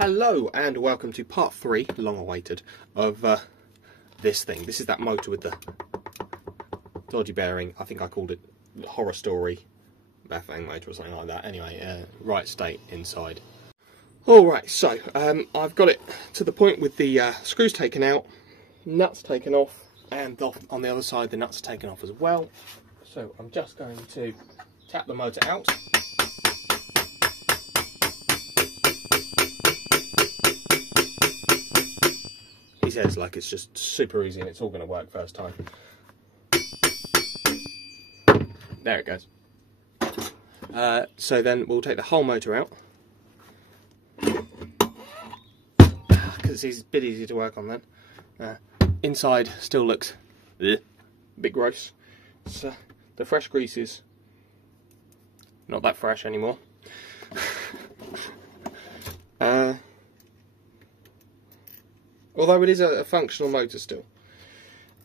Hello and welcome to part 3, long awaited, of this thing. This is that motor with the dodgy bearing. I think I called it Horror Story BAFANG motor or something like that. Anyway, right state inside. Alright, so I've got it to the point with the screws taken out, nuts taken off, and on the other side the nuts are taken off as well. So I'm just going to tap the motor out. He says like it's just super easy and it's all going to work first time. There it goes. So then we'll take the whole motor out, because it's a bit easier to work on then. Inside still looks a bit gross. So the fresh grease is not that fresh anymore. Although it is a functional motor still.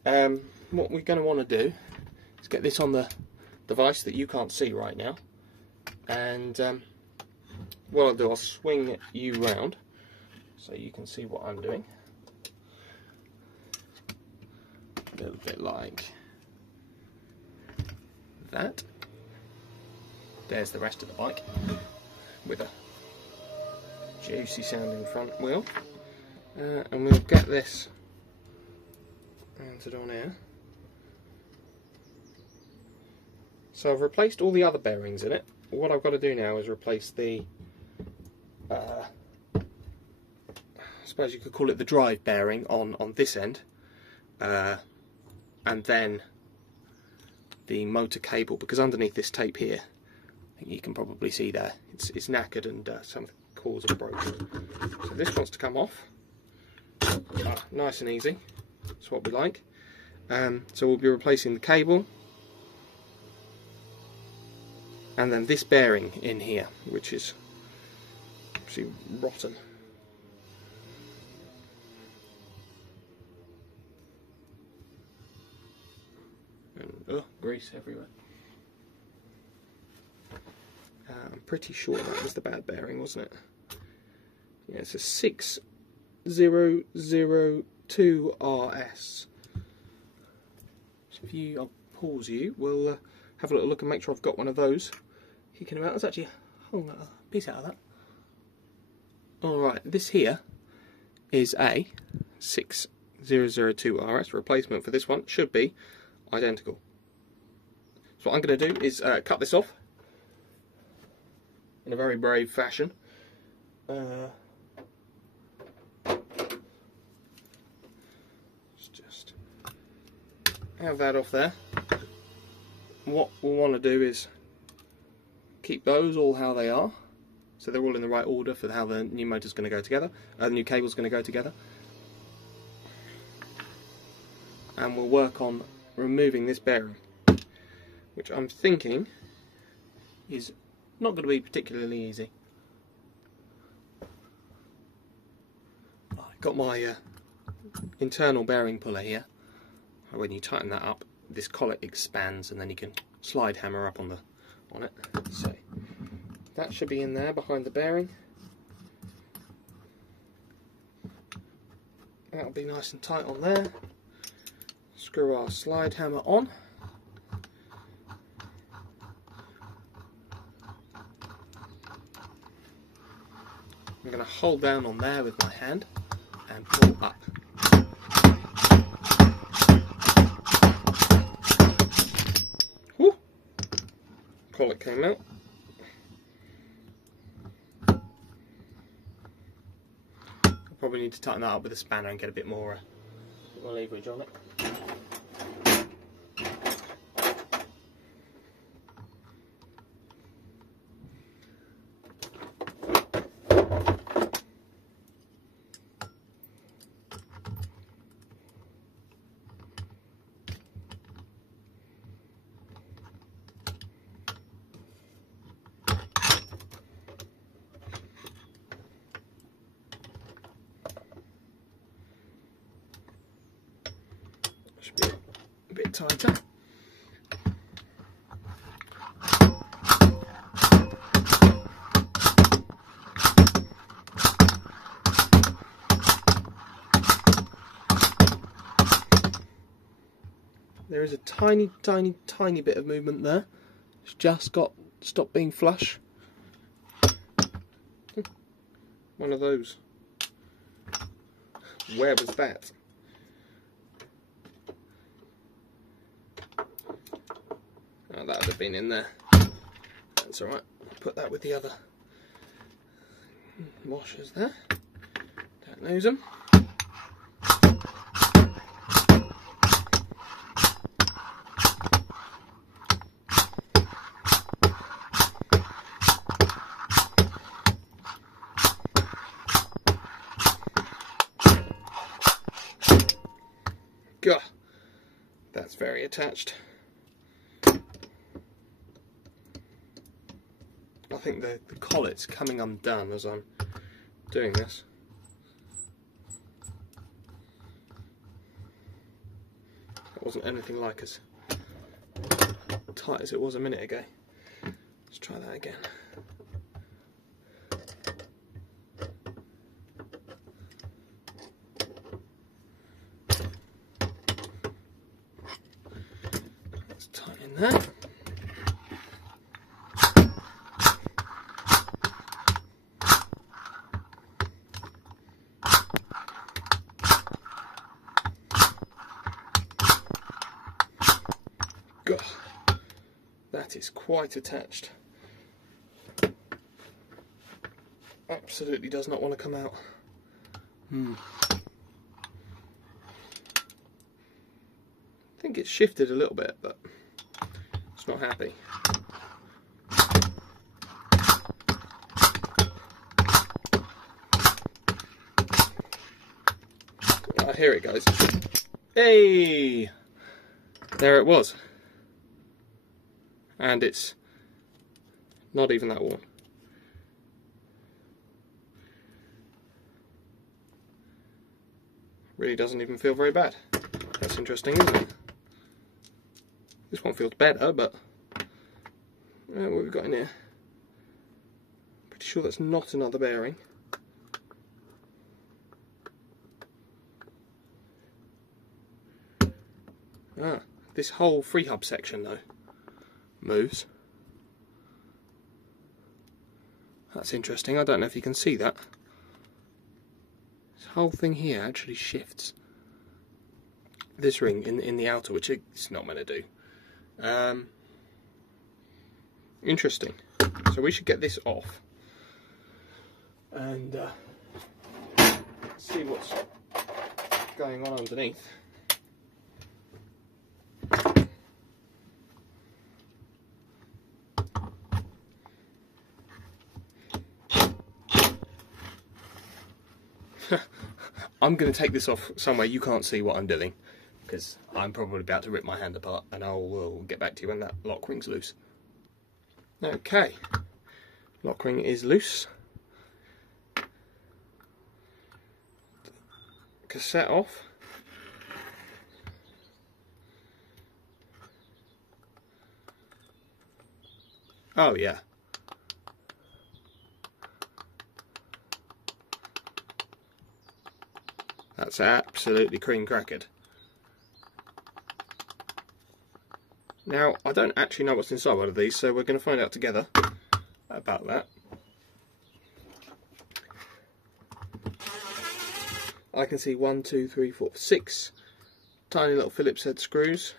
What we're going to want to do is get this on the device that you can't see right now. And what I'll do, I'll swing you round so you can see what I'm doing. A little bit like that. There's the rest of the bike with a juicy sounding front wheel. And we'll get this mounted on here. So I've replaced all the other bearings in it. What I've got to do now is replace the, I suppose you could call it the drive bearing on this end, and then the motor cable, because underneath this tape here, I think you can probably see there, it's knackered and some of the cores are broken. So this wants to come off. Nice and easy, that's what we like. So we'll be replacing the cable and then this bearing in here, which is actually rotten. And grease everywhere. I'm pretty sure that was the bad bearing, wasn't it? Yeah, it's a 6002 RS. So if you, I'll pause you, we'll have a little look and make sure I've got one of those kicking about. There's actually a piece out of that. Alright, this here is a 6002 RS. Replacement for this one should be identical. So what I'm going to do is cut this off in a very brave fashion. Just have that off there. What we'll want to do is keep those all how they are, so they're all in the right order for how the new motor's going to go together, the new cable's going to go together. And we'll work on removing this bearing, which I'm thinking is not going to be particularly easy. I've got my internal bearing puller here. When you tighten that up, this collet expands and then you can slide hammer up on it. So that should be in there behind the bearing. That'll be nice and tight on there. Screw our slide hammer on. I'm going to hold down on there with my hand and pull up. Woo! Collet came out. I'll probably need to tighten that up with a spanner and get a bit more leverage on it. Should be a bit tighter. there is a tiny bit of movement there. It's just stopped being flush. One of those. Where was that? Oh, that would have been in there. That's alright. Put that with the other washers there. Don't lose them. God, that's very attached. I think the collet's coming undone as I'm doing this. It wasn't anything like as tight as it was a minute ago. Let's try that again. Let's tighten that. God, that is quite attached. Absolutely does not want to come out. I think it's shifted a little bit, but it's not happy. Ah, here it goes. Hey! There it was. And it's not even that worn. Really doesn't even feel very bad. That's interesting, isn't it? This one feels better, but what have we got in here? Pretty sure that's not another bearing. Ah, this whole free hub section though moves. That's interesting. I don't know if you can see that. This whole thing here actually shifts. This ring in the outer, which it's not meant to do. Interesting. So we should get this off and see what's going on underneath. I'm going to take this off somewhere you can't see what I'm doing, because I'm probably about to rip my hand apart, and I will get back to you when that lock ring's loose. Okay, lock ring is loose. Cassette off. Oh yeah. That's absolutely cream crackered. Now, I don't actually know what's inside one of these, so we're going to find out together about that. I can see 1, 2, 3, 4, 6 tiny little Phillips head screws.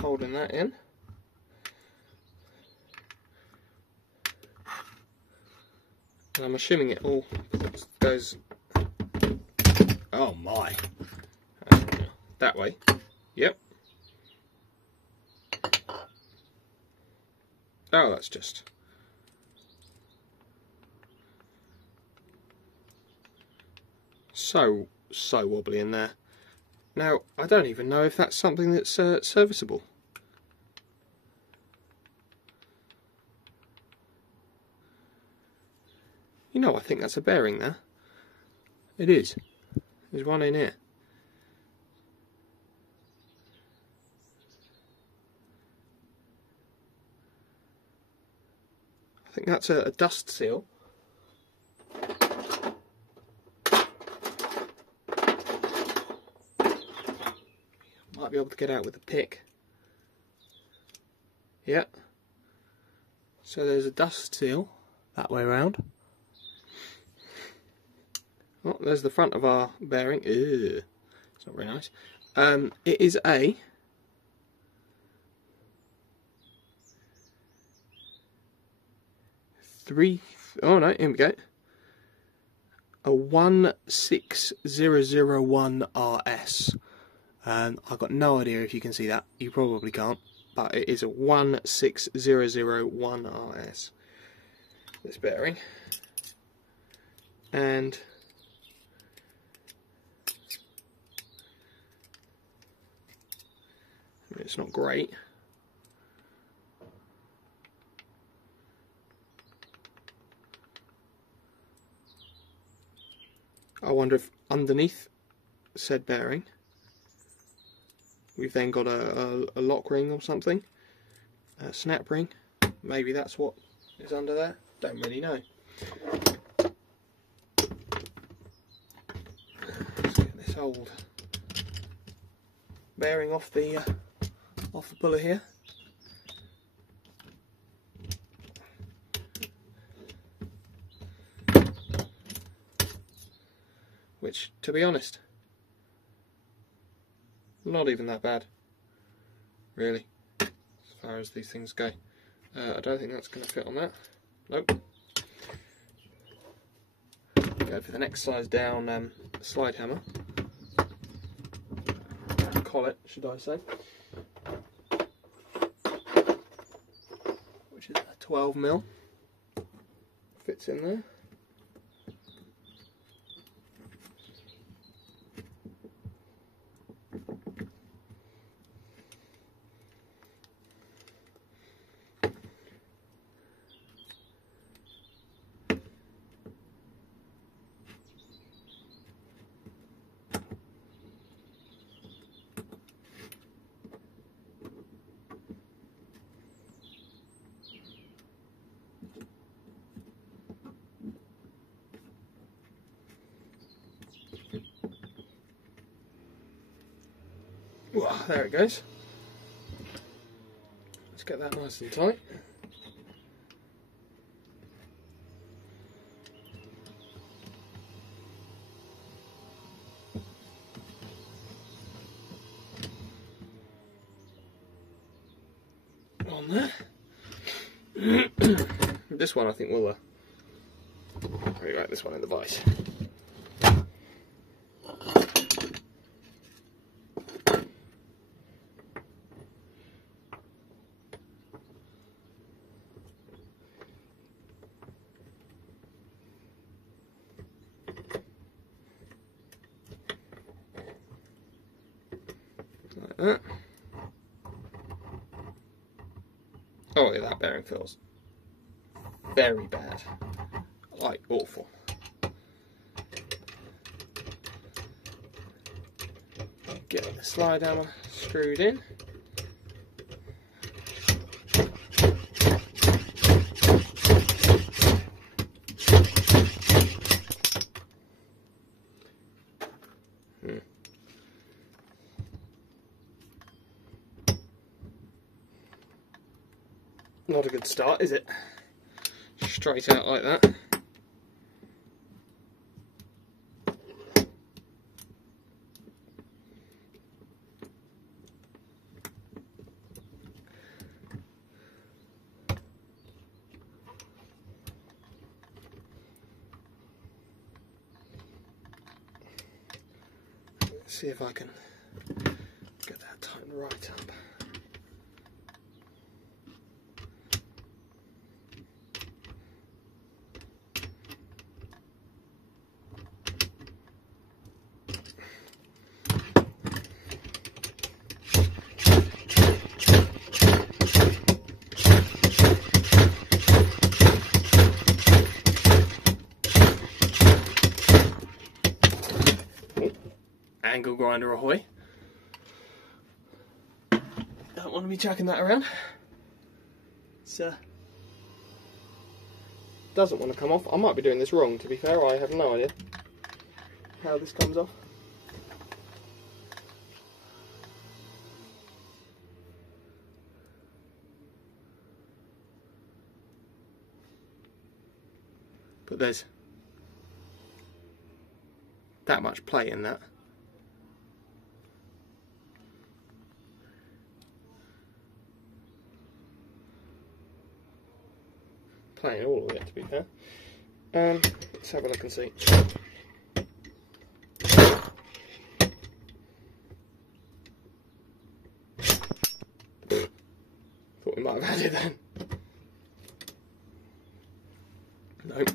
Holding that in. And I'm assuming it all goes, oh my, that way, yep. Oh, that's just so wobbly in there. Now, I don't even know if that's something that's serviceable. You know, I think that's a bearing there. It is. There's one in here. think that's a dust seal. Might be able to get out with a pick. Yeah. So there's a dust seal that way around. Oh, there's the front of our bearing. Ew, it's not very nice. It is a oh no, here we go. A 16001 RS. I've got no idea if you can see that. You probably can't, but it is a 16001 RS. This bearing, and it's not great. I wonder if underneath said bearing we've then got a lock ring or something, a snap ring. Maybe that's what is under there. Don't really know. Let's get this old bearing off the puller here. Which, to be honest, not even that bad, really, as far as these things go. I don't think that's going to fit on that. Nope. Go for the next size down slide hammer. Collet, should I say. Which is a 12mm. Fits in there. Well, there it goes. Let's get that nice and tight. On there. This one I think will rewrite this one in the vise. Like that. Oh yeah, that bearing feels very bad, like awful. Get the slide hammer screwed in. Not a good start, is it? Straight out like that. Let's see if I can get that tightened right up. Angle grinder ahoy. Don't want to be chucking that around. It's a doesn't want to come off. I might be doing this wrong, to be fair. I have no idea how this comes off. But there's that much play in that. Playing all of it, to be fair. Let's have a look and see. Thought we might have had it then. Nope.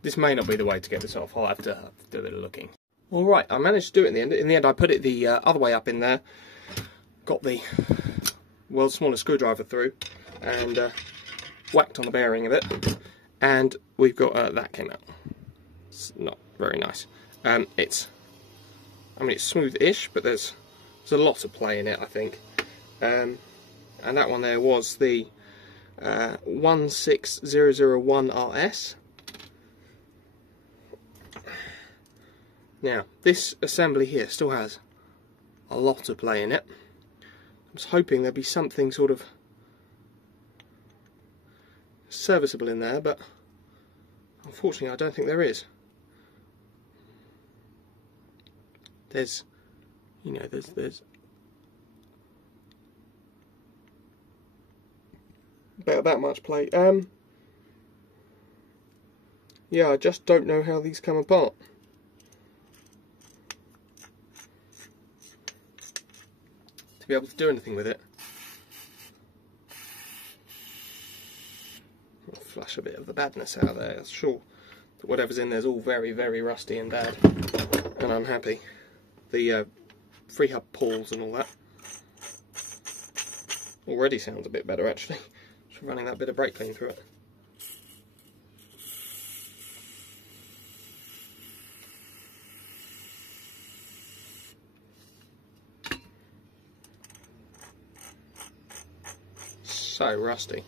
This may not be the way to get this off. I'll have to do a bit of looking. Alright, I managed to do it in the end. In the end, I put it the other way up in there. Got the world's smallest screwdriver through and whacked on the bearing of it. And we've got, that came out. It's not very nice. It's smooth-ish, but there's a lot of play in it, I think. And that one there was the 16001RS. Now, this assembly here still has a lot of play in it. I was hoping there'd be something sort of serviceable in there, but unfortunately I don't think there is. There's about that much play. Yeah, I just don't know how these come apart. Be able to do anything with it. I'll flush a bit of the badness out of there. I'm sure that whatever's in there is all very, very rusty and bad and unhappy. The free hub pulls and all that already sounds a bit better actually. Just running that bit of brake clean through it. So rusty.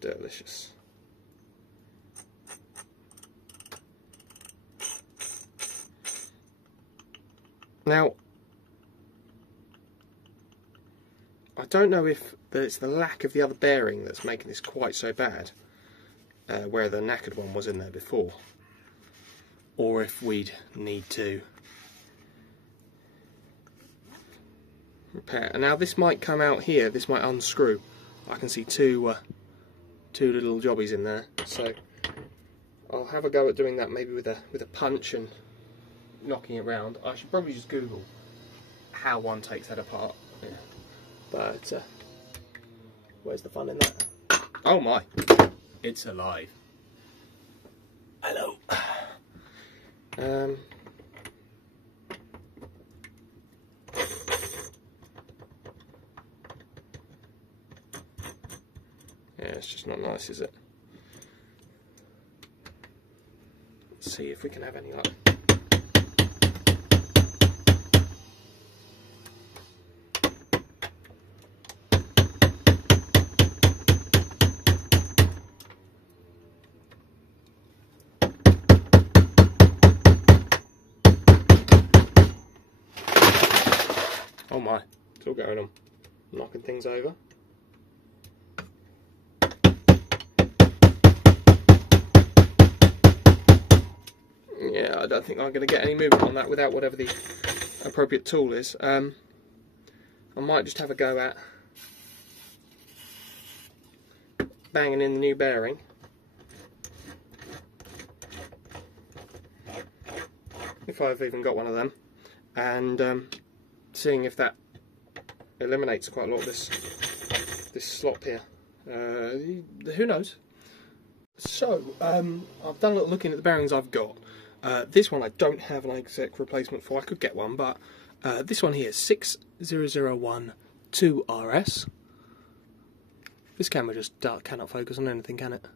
Delicious. Now, I don't know if it's the lack of the other bearing that's making this quite so bad, where the knackered one was in there before, or if we'd need to repair. And now this might come out here, this might unscrew. I can see two little jobbies in there, so I'll have a go at doing that maybe with a punch and knocking it round. I should probably just Google how one takes that apart. Yeah. But where's the fun in that? Oh my, it's alive. Hello. Yeah, it's just not nice, is it? Let's see if we can have any luck. Oh my, it's all going on. Knocking things over. Yeah, I don't think I'm going to get any movement on that without whatever the appropriate tool is. I might just have a go at banging in the new bearing. If I've even got one of them. And seeing if that eliminates quite a lot of this slop here. Who knows? So, I've done a little looking at the bearings I've got. This one I don't have an exact replacement for. I could get one, but this one here, 6001 2RS. This camera just cannot focus on anything, can it?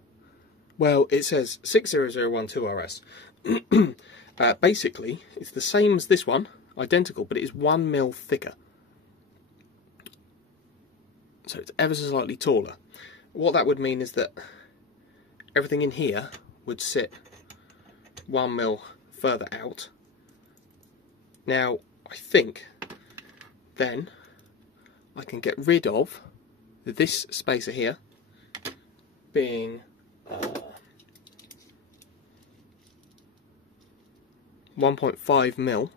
Well, it says 6001 2RS. Basically, it's the same as this one, identical, but it is 1mm thicker. So it's ever so slightly taller. What that would mean is that everything in here would sit 1mm further out. Now, I think then I can get rid of this spacer here being 1.5mm,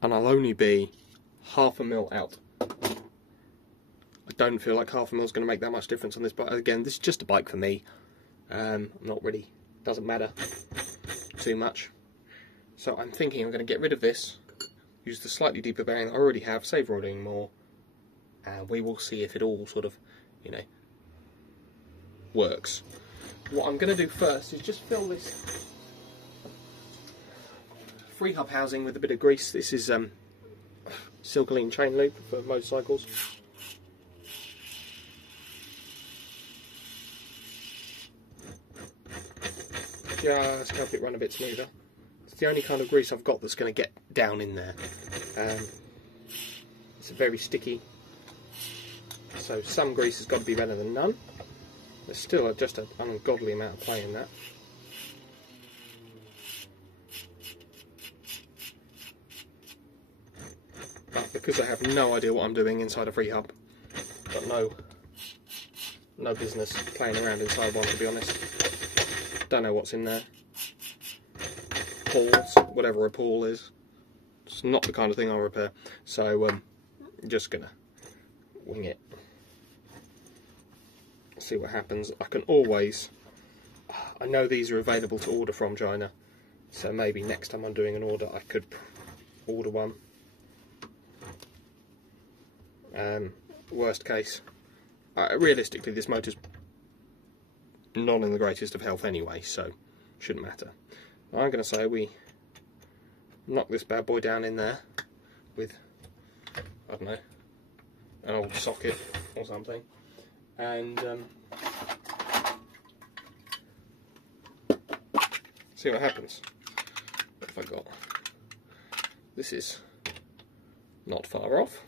and I'll only be 0.5mm out. I don't feel like 0.5mm is going to make that much difference on this, but again, this is just a bike for me. Not really, doesn't matter too much. So I'm thinking I'm going to get rid of this, use the slightly deeper bearing that I already have, save ordering more, and we will see if it all sort of, you know, works. What I'm going to do first is just fill this free hub housing with a bit of grease. This is Silcoline chain loop for motorcycles. Just help it run a bit smoother. It's the only kind of grease I've got that's going to get down in there. It's very sticky, so some grease has got to be better than none. There's still just an ungodly amount of play in that. But because I have no idea what I'm doing inside a free hub, got no business playing around inside one, to be honest. Don't know what's in there. Pawls, whatever a pawl is. It's not the kind of thing I'll repair. So just gonna wing it. See what happens. I can always, I know these are available to order from China, so maybe next time I'm doing an order I could order one. Worst case, realistically this motor's not in the greatest of health anyway, so shouldn't matter. I'm going to say we knock this bad boy down in there with, I don't know, an old socket or something, and see what happens. What have I got? This is not far off.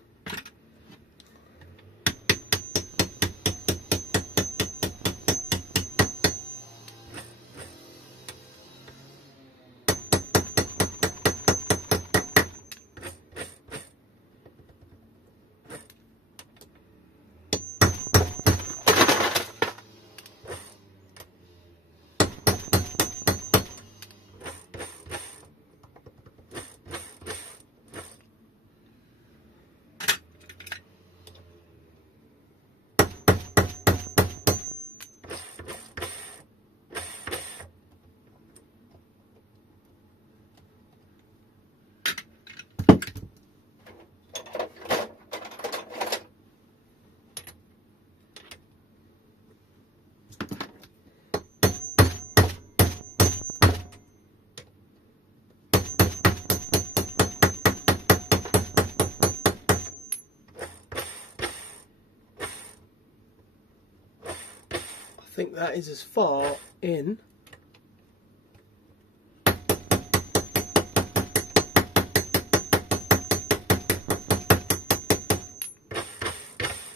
think that is as far in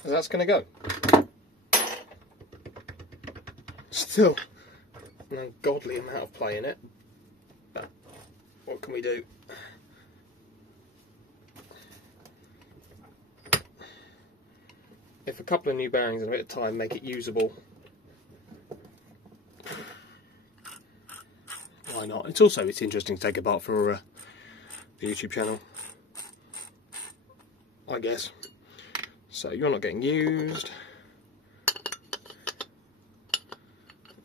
as that's going to go. Still an ungodly amount of play in it, but what can we do? If a couple of new bearings and a bit of time make it usable, why not? It's interesting to take apart for the YouTube channel, I guess. So you're not getting used. I'm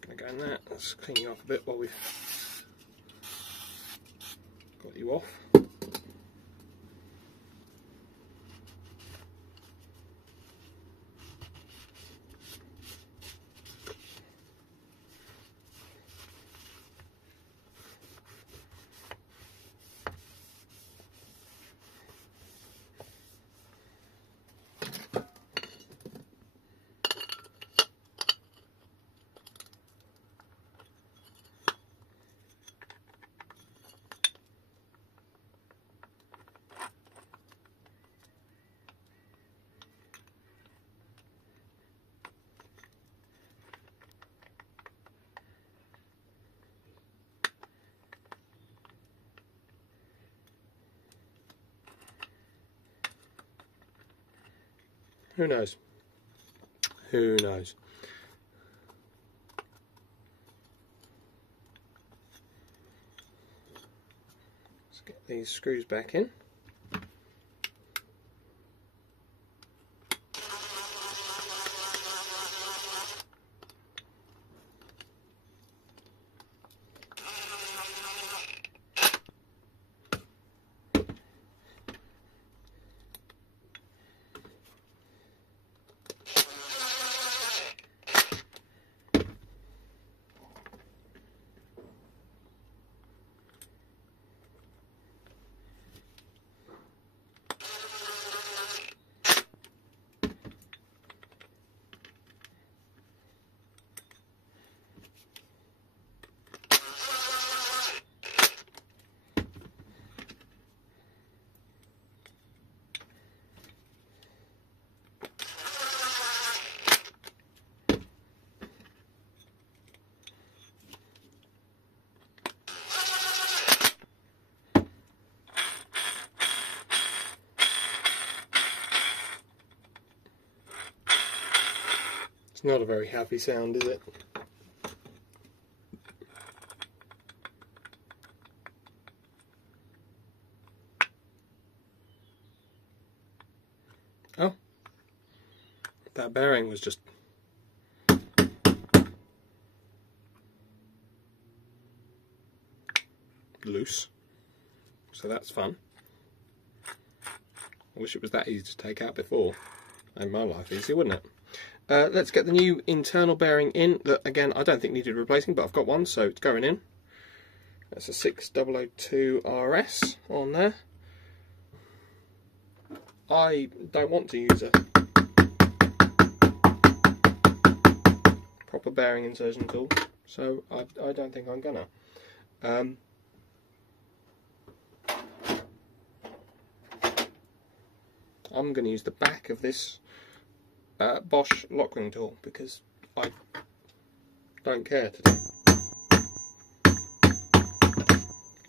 going to go in that. Let's clean you off a bit while we've got you off. Who knows? Who knows? Let's get these screws back in. It's not a very happy sound, is it? Oh, that bearing was just loose, so that's fun. I wish it was that easy to take out before. Made my life easy, wouldn't it? Let's get the new internal bearing in. That, again, I don't think needed replacing, but I've got one, so it's going in. That's a 6002 RS on there. I don't want to use a proper bearing insertion tool, so I don't think I'm gonna. I'm going to use the back of this Bosch lock ring tool because I don't care today.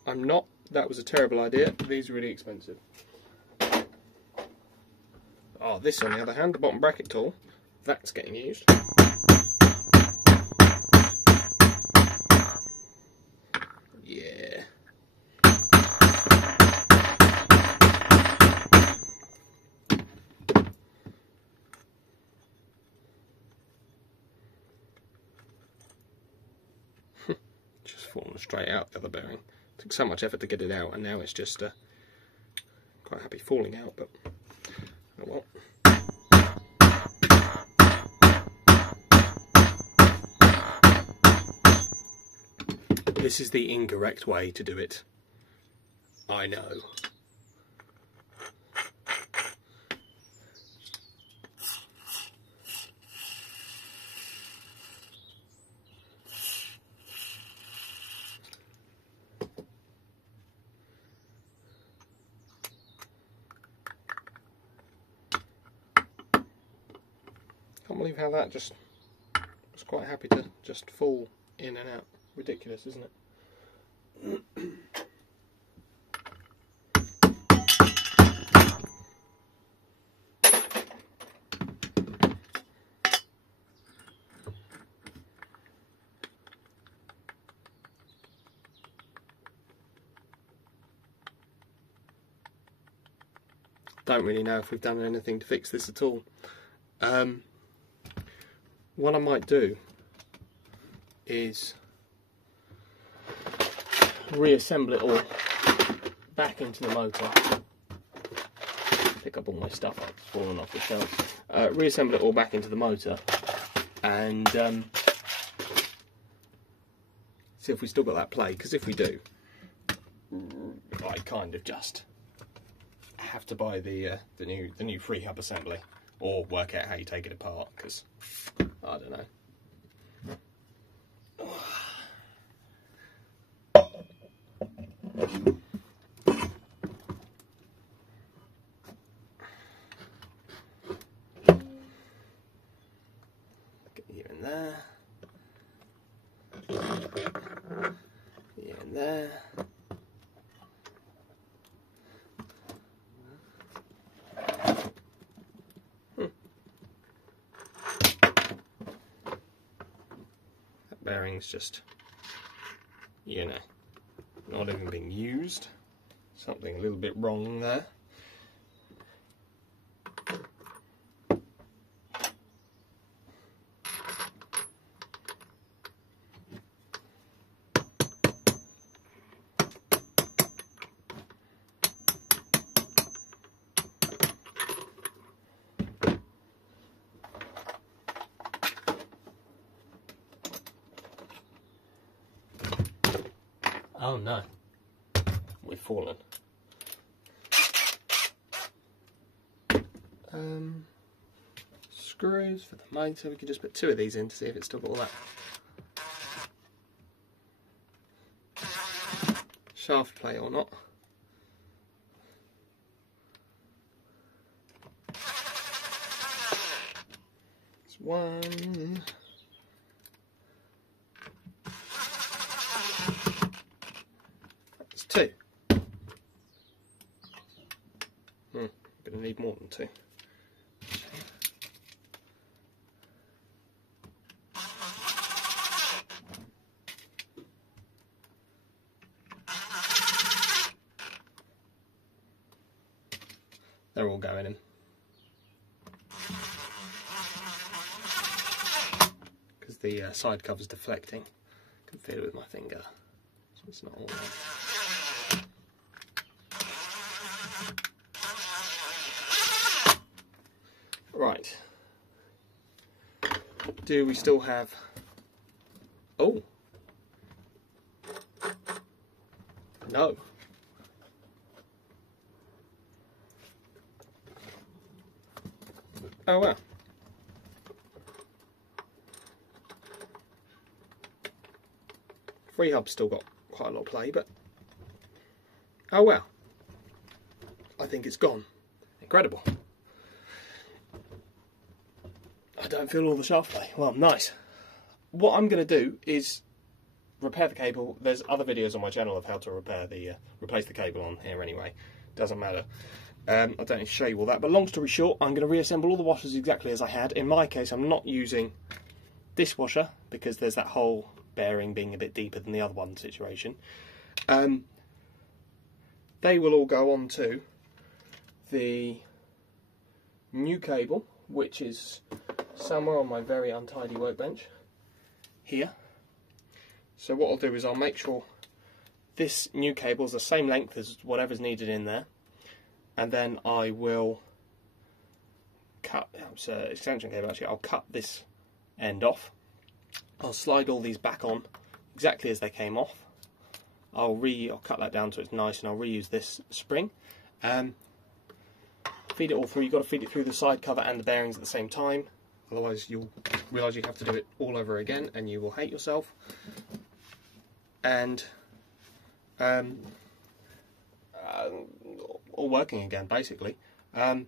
I'm not. That was a terrible idea. These are really expensive. Oh, this on the other hand, the bottom bracket tool, that's getting used. Yeah. Just falling straight out the other bearing. Took so much effort to get it out, and now it's just quite happy falling out, but oh well. This is the incorrect way to do it. I know. Can't believe how that just was quite happy to just fall in and out. Ridiculous, isn't it? Don't really know if we've done anything to fix this at all. What I might do is reassemble it all back into the motor. Pick up all my stuff that's fallen off the shelves. Reassemble it all back into the motor and see if we still got that play, because if we do, I kind of just have to buy the new free hub assembly, or work out how you take it apart, because I don't know. Get you in there. You in there. Bearing's just, you know, not even being used. Something a little bit wrong there. Oh no, we've fallen. Screws for the motor, we could just put 2 of these in to see if it's still got all that shaft play or not. It's 1. That's 2. Gonna need more than 2. They're all going in. Because the side cover's deflecting. I can feel it with my finger. So it's not all there. Right. Do we still have... Oh! No. Oh well. Free hub's still got quite a lot of play, but oh well. I think it's gone. Incredible. I don't feel all the shaft play. Well, nice. What I'm going to do is repair the cable. There's other videos on my channel of how to repair the replace the cable on here anyway. Doesn't matter. I don't need to show you all that, but long story short, I'm going to reassemble all the washers exactly as I had. In my case, I'm not using this washer because there's that whole bearing being a bit deeper than the other one situation. They will all go onto the new cable, which is somewhere on my very untidy workbench here. So what I'll do is I'll make sure this new cable is the same length as whatever's needed in there. And then I will cut, it's an extension cable actually, I'll cut this end off. I'll slide all these back on exactly as they came off. I'll cut that down so it's nice, and I'll reuse this spring. Feed it all through. You've got to feed it through the side cover and the bearings at the same time. Otherwise you'll realise you have to do it all over again and you will hate yourself. And all working again, basically. Can't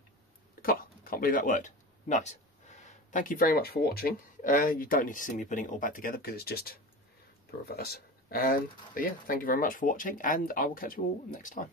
believe that worked. Nice. thank you very much for watching. You don't need to see me putting it all back together because it's just the reverse. But yeah, thank you very much for watching, and I will catch you all next time.